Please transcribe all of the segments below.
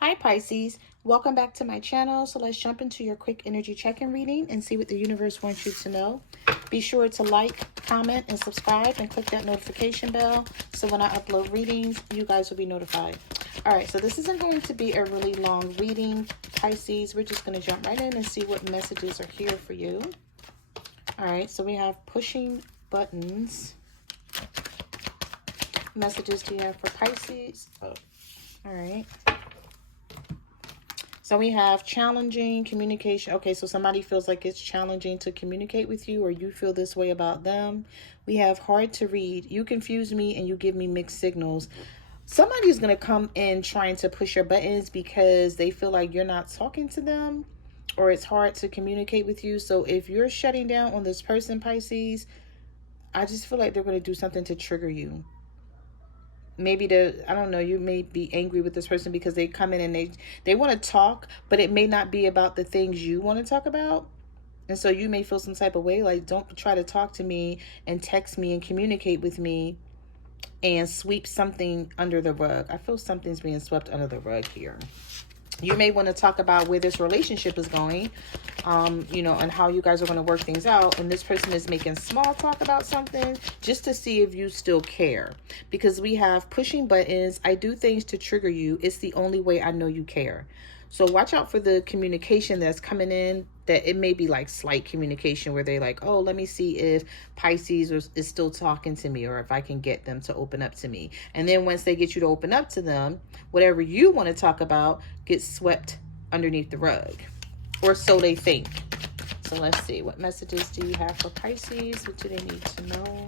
Hi Pisces, welcome back to my channel. So let's jump into your quick energy check-in reading and see what the universe wants you to know. Be sure to like, comment, and subscribe and click that notification bell so when I upload readings, you guys will be notified. All right, so this isn't going to be a really long reading, Pisces. We're just going to jump right in and see what messages are here for you. All right, so we have pushing buttons. Messages do you have for Pisces? Oh, all right. So we have challenging communication. Okay, so somebody feels like it's challenging to communicate with you or you feel this way about them. We have hard to read. You confuse me and you give me mixed signals. Somebody's going to come in trying to push your buttons because they feel like you're not talking to them or it's hard to communicate with you. So if you're shutting down on this person, Pisces, I just feel like they're going to do something to trigger you. Maybe I don't know, you may be angry with this person because they come in and they want to talk, but it may not be about the things you want to talk about. And so you may feel some type of way, like, don't try to talk to me and text me and communicate with me and sweep something under the rug. I feel something's being swept under the rug here. You may want to talk about where this relationship is going, and how you guys are going to work things out. And this person is making small talk about something just to see if you still care. Because we have pushing buttons. I do things to trigger you. It's the only way I know you care. So watch out for the communication that's coming in, that it may be like slight communication where they like, oh, let me see if Pisces is still talking to me or if I can get them to open up to me. And then once they get you to open up to them, whatever you want to talk about gets swept underneath the rug, or so they think. So let's see, what messages do you have for Pisces? What do they need to know?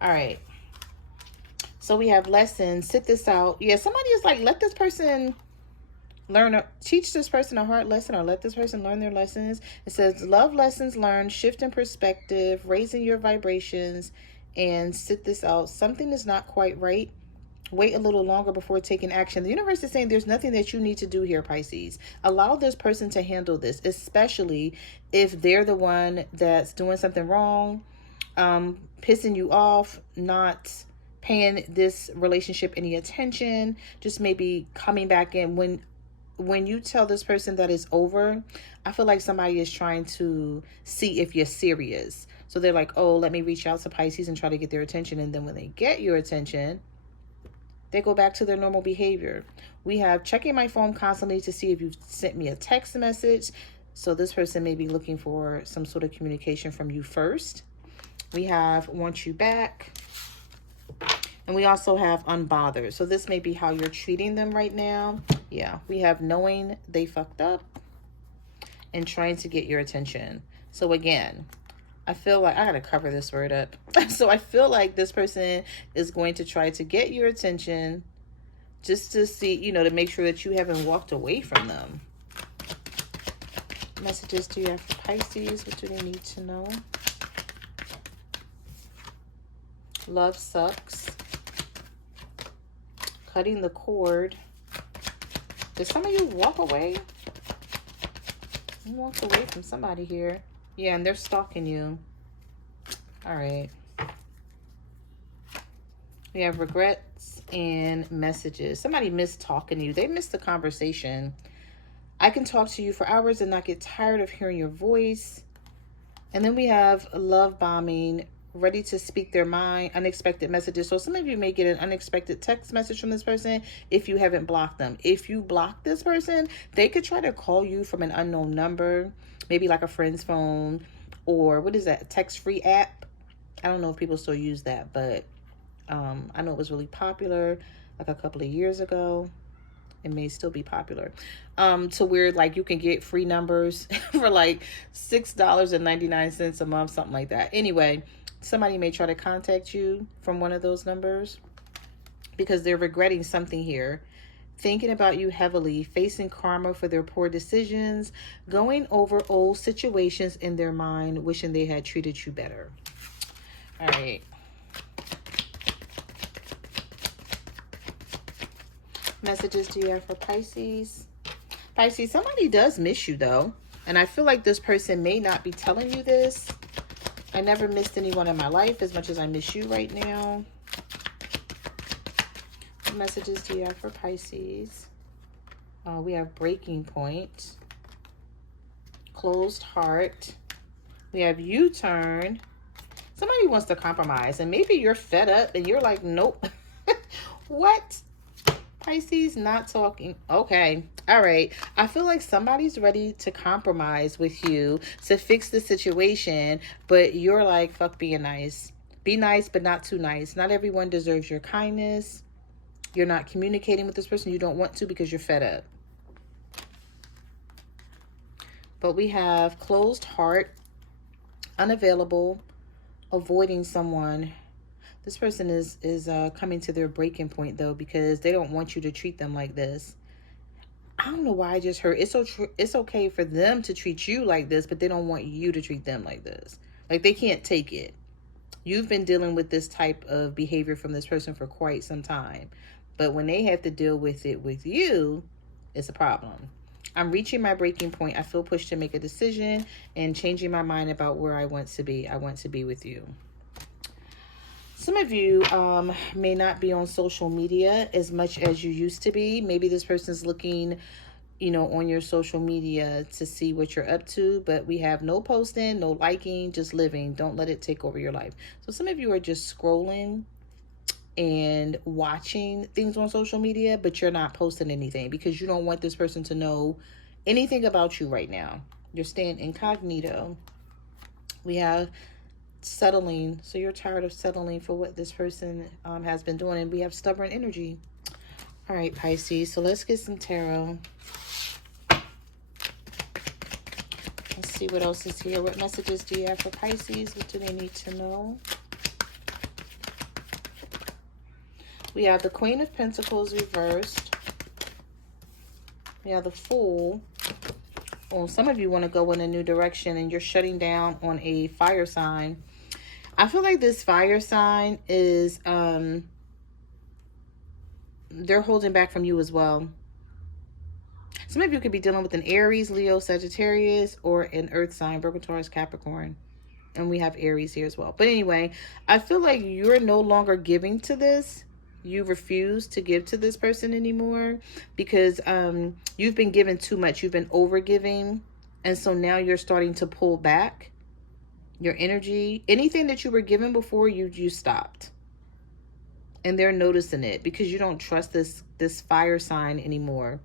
All right. So we have lessons. Sit this out. Yeah, somebody is like, let this person learn, teach this person a hard lesson, or let this person learn their lessons. It says, love lessons learned, shift in perspective, raising your vibrations, and sit this out. Something is not quite right. Wait a little longer before taking action. The universe is saying there's nothing that you need to do here, Pisces. Allow this person to handle this, especially if they're the one that's doing something wrong, pissing you off, not paying this relationship any attention, just maybe coming back in. When you tell this person that it's over, I feel like somebody is trying to see if you're serious. So they're like, oh, let me reach out to Pisces and try to get their attention. And then when they get your attention, they go back to their normal behavior. We have checking my phone constantly to see if you've sent me a text message. So this person may be looking for some sort of communication from you first. We have want you back. And we also have unbothered. So this may be how you're treating them right now. Yeah, we have knowing they fucked up and trying to get your attention. So again, I feel like I gotta cover this word up. So I feel like this person is going to try to get your attention just to see, to make sure that you haven't walked away from them. Messages do you have for Pisces? What do they need to know? Love sucks. Cutting the cord. Did some of you walk away? You walked away from somebody here. Yeah, and they're stalking you. All right. We have regrets and messages. Somebody missed talking to you. They missed the conversation. I can talk to you for hours and not get tired of hearing your voice. And then we have love bombing, ready to speak their mind, unexpected messages. So some of you may get an unexpected text message from this person if you haven't blocked them. If you block this person, they could try to call you from an unknown number, maybe like a friend's phone, or what is that, text-free app? I don't know if people still use that, but I know it was really popular like a couple of years ago. It may still be popular, to where like you can get free numbers for like $6.99 a month, something like that. Anyway, somebody may try to contact you from one of those numbers because they're regretting something here, thinking about you heavily, facing karma for their poor decisions, going over old situations in their mind, wishing they had treated you better. All right. Messages do you have for Pisces? Pisces, somebody does miss you though. And I feel like this person may not be telling you this, I never missed anyone in my life as much as I miss you right now. What messages do you have for Pisces? We have breaking point, closed heart. We have U-turn. Somebody wants to compromise, and maybe you're fed up and you're like, nope. What? Pisces, not talking. Okay. All right. I feel like somebody's ready to compromise with you to fix the situation, but you're like, fuck being nice. Be nice, but not too nice. Not everyone deserves your kindness. You're not communicating with this person. You don't want to because you're fed up. But we have closed heart, unavailable, avoiding someone. This person is coming to their breaking point, though, because they don't want you to treat them like this. I don't know why I just heard it's okay for them to treat you like this, but they don't want you to treat them like this. Like, they can't take it. You've been dealing with this type of behavior from this person for quite some time. But when they have to deal with it with you, it's a problem. I'm reaching my breaking point. I feel pushed to make a decision and changing my mind about where I want to be. I want to be with you. Some of you may not be on social media as much as you used to be. Maybe this person's looking, on your social media to see what you're up to, but we have no posting, no liking, just living. Don't let it take over your life. So some of you are just scrolling and watching things on social media, but you're not posting anything because you don't want this person to know anything about you right now. You're staying incognito. We have settling. So you're tired of settling for what this person has been doing. And we have stubborn energy. All right, Pisces. So let's get some tarot. Let's see what else is here. What messages do you have for Pisces? What do they need to know? We have the Queen of Pentacles reversed. We have the Fool. Well, some of you want to go in a new direction and you're shutting down on a fire sign. I feel like this fire sign is, they're holding back from you as well. Some of you could be dealing with an Aries, Leo, Sagittarius, or an earth sign, Virgo, Taurus, Capricorn. And we have Aries here as well. But anyway, I feel like you're no longer giving to this. You refuse to give to this person anymore because you've been given too much. You've been over giving. And so now you're starting to pull back your energy. Anything that you were given before, you stopped. And they're noticing it because you don't trust this fire sign anymore,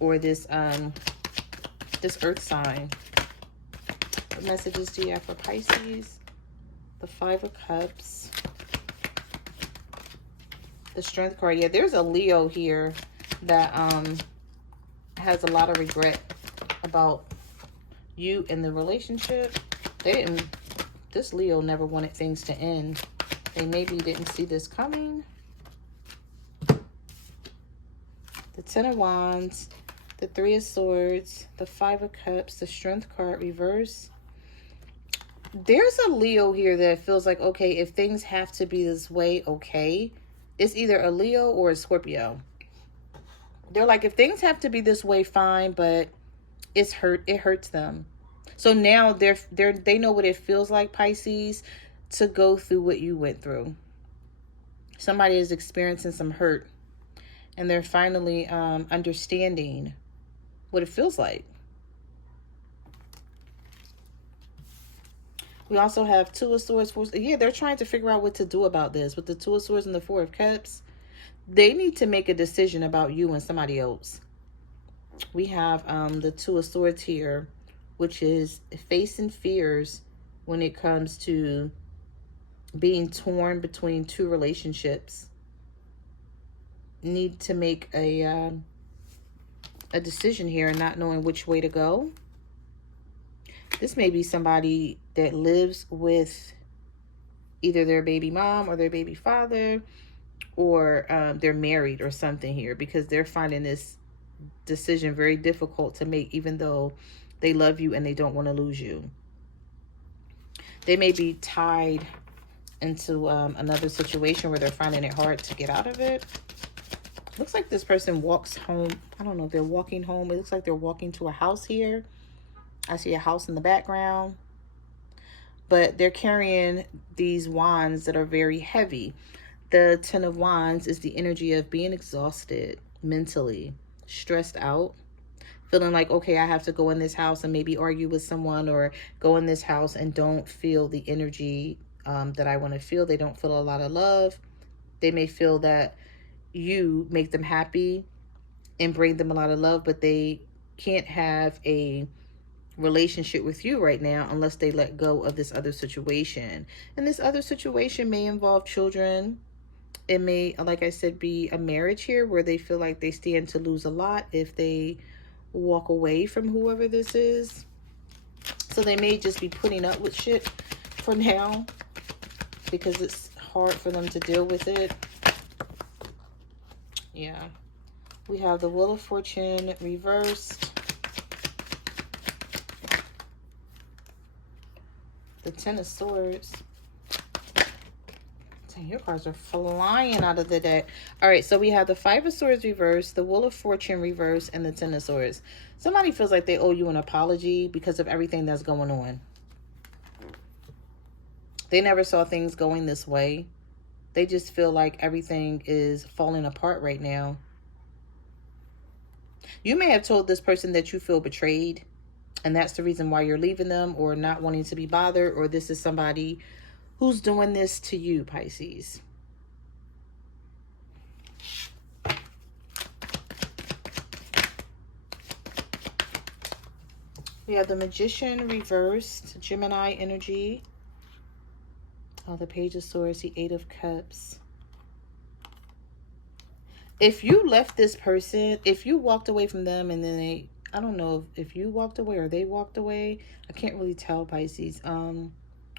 or this earth sign. What messages do you have for Pisces? The Five of Cups. The Strength card. Yeah, there's a Leo here that has a lot of regret about you and the relationship. This Leo never wanted things to end. They maybe didn't see this coming. The Ten of Wands, the Three of Swords, the Five of Cups, the Strength card reverse. There's a Leo here that feels like, okay, if things have to be this way, okay. It's either a Leo or a Scorpio. They're like, if things have to be this way, fine, but it hurts them. So now they know what it feels like, Pisces, to go through what you went through. Somebody is experiencing some hurt, and they're finally understanding what it feels like. We also have Two of Swords. Yeah, they're trying to figure out what to do about this. With the Two of Swords and the Four of Cups, they need to make a decision about you and somebody else. We have the Two of Swords here, which is facing fears when it comes to being torn between two relationships. Need to make a decision here and not knowing which way to go. This may be somebody that lives with either their baby mom or their baby father, or they're married or something here, because they're finding this decision very difficult to make, even though they love you and they don't want to lose you. They may be tied into another situation where they're finding it hard to get out of it. Looks like this person walks home. I don't know if they're walking home. It looks like they're walking to a house here. I see a house in the background. but they're carrying these wands that are very heavy. The Ten of Wands is the energy of being exhausted mentally, stressed out, feeling like, okay, I have to go in this house and maybe argue with someone, or go in this house and don't feel the energy that I want to feel. They don't feel a lot of love. They may feel that you make them happy and bring them a lot of love, but they can't have a relationship with you right now unless they let go of this other situation. And this other situation may involve children. It may, like I said, be a marriage here where they feel like they stand to lose a lot if they walk away from whoever this is. So they may just be putting up with shit for now because it's hard for them to deal with it. Yeah. We have the Wheel of Fortune reversed. The Ten of Swords. Dang, your cards are flying out of the deck. All right, so we have the Five of Swords reversed, the Wheel of Fortune reversed, and the Ten of Swords. Somebody feels like they owe you an apology because of everything that's going on. They never saw things going this way. They just feel like everything is falling apart right now. You may have told this person that you feel betrayed, and that's the reason why you're leaving them or not wanting to be bothered, or this is somebody who's doing this to you, Pisces. We have the Magician reversed, Gemini energy. Oh, the Page of Swords, the Eight of Cups. If you left this person, if you walked away from them and then they, I don't know if you walked away or they walked away. I can't really tell, Pisces.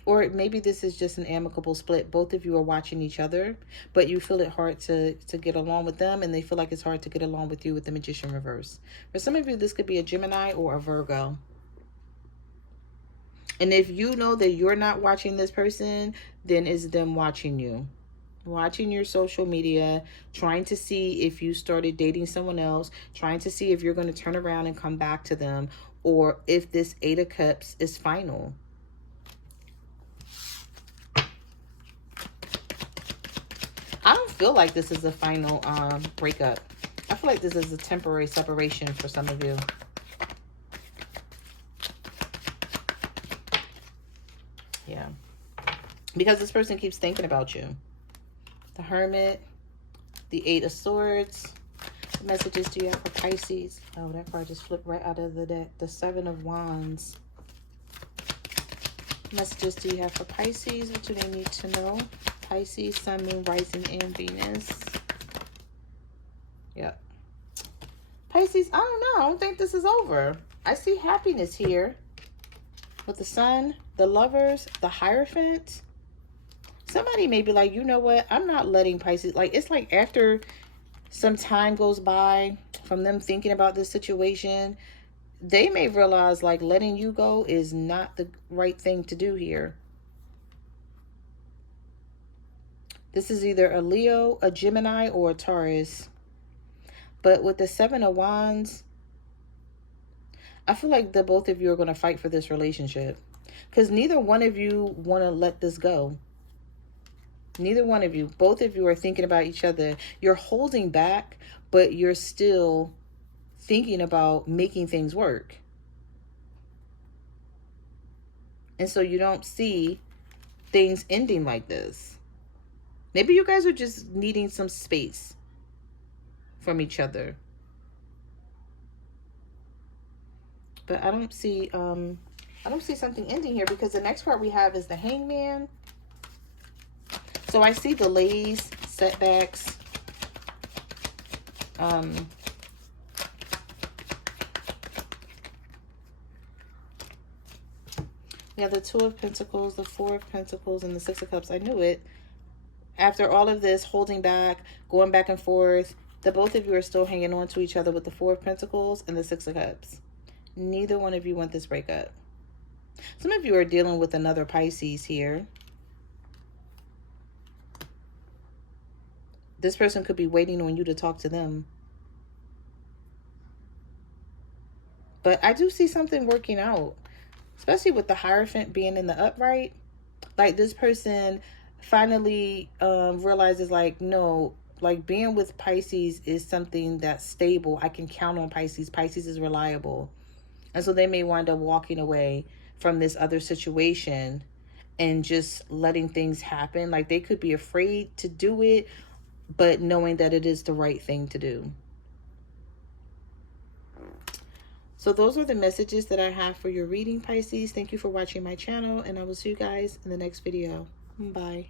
Or maybe this is just an amicable split. Both of you are watching each other, but you feel it hard to get along with them, and they feel like it's hard to get along with you with the Magician reverse. For some of you, this could be a Gemini or a Virgo. And if you know that you're not watching this person, then it's them watching you. Watching your social media, trying to see if you started dating someone else, trying to see if you're going to turn around and come back to them, or if this Eight of Cups is final. I don't feel like this is a final breakup. I feel like this is a temporary separation for some of you. Yeah. Because this person keeps thinking about you. The Hermit, the Eight of Swords. What messages do you have for Pisces? Oh, that card just flipped right out of the deck. The Seven of Wands. What messages do you have for Pisces? What do they need to know? Pisces, Sun, Moon, Rising, and Venus. Yep. Pisces, I don't know. I don't think this is over. I see happiness here. With the Sun, the Lovers, the Hierophant. Somebody may be like, you know what? I'm not letting Pisces... Like, it's like after some time goes by from them thinking about this situation, they may realize, like, letting you go is not the right thing to do here. This is either a Leo, a Gemini, or a Taurus. But with the Seven of Wands, I feel like the both of you are going to fight for this relationship. Because neither one of you want to let this go. Neither one of you. Both of you are thinking about each other. You're holding back, but you're still thinking about making things work. And so you don't see things ending like this. Maybe you guys are just needing some space from each other. But I don't see something ending here, because the next card we have is the Hangman. So I see delays, setbacks. Yeah, the Two of Pentacles, the Four of Pentacles, and the Six of Cups. I knew it. After all of this holding back, going back and forth, the both of you are still hanging on to each other with the Four of Pentacles and the Six of Cups. Neither one of you want this breakup. Some of you are dealing with another Pisces here. This person could be waiting on you to talk to them. But I do see something working out. especially with the Hierophant being in the upright. Like this person finally realizes like, no, like being with Pisces is something that's stable. I can count on Pisces. Pisces is reliable. And so they may wind up walking away from this other situation and just letting things happen. Like they could be afraid to do it, but knowing that it is the right thing to do. So those are the messages that I have for your reading, Pisces. Thank you for watching my channel, and I will see you guys in the next video. Bye.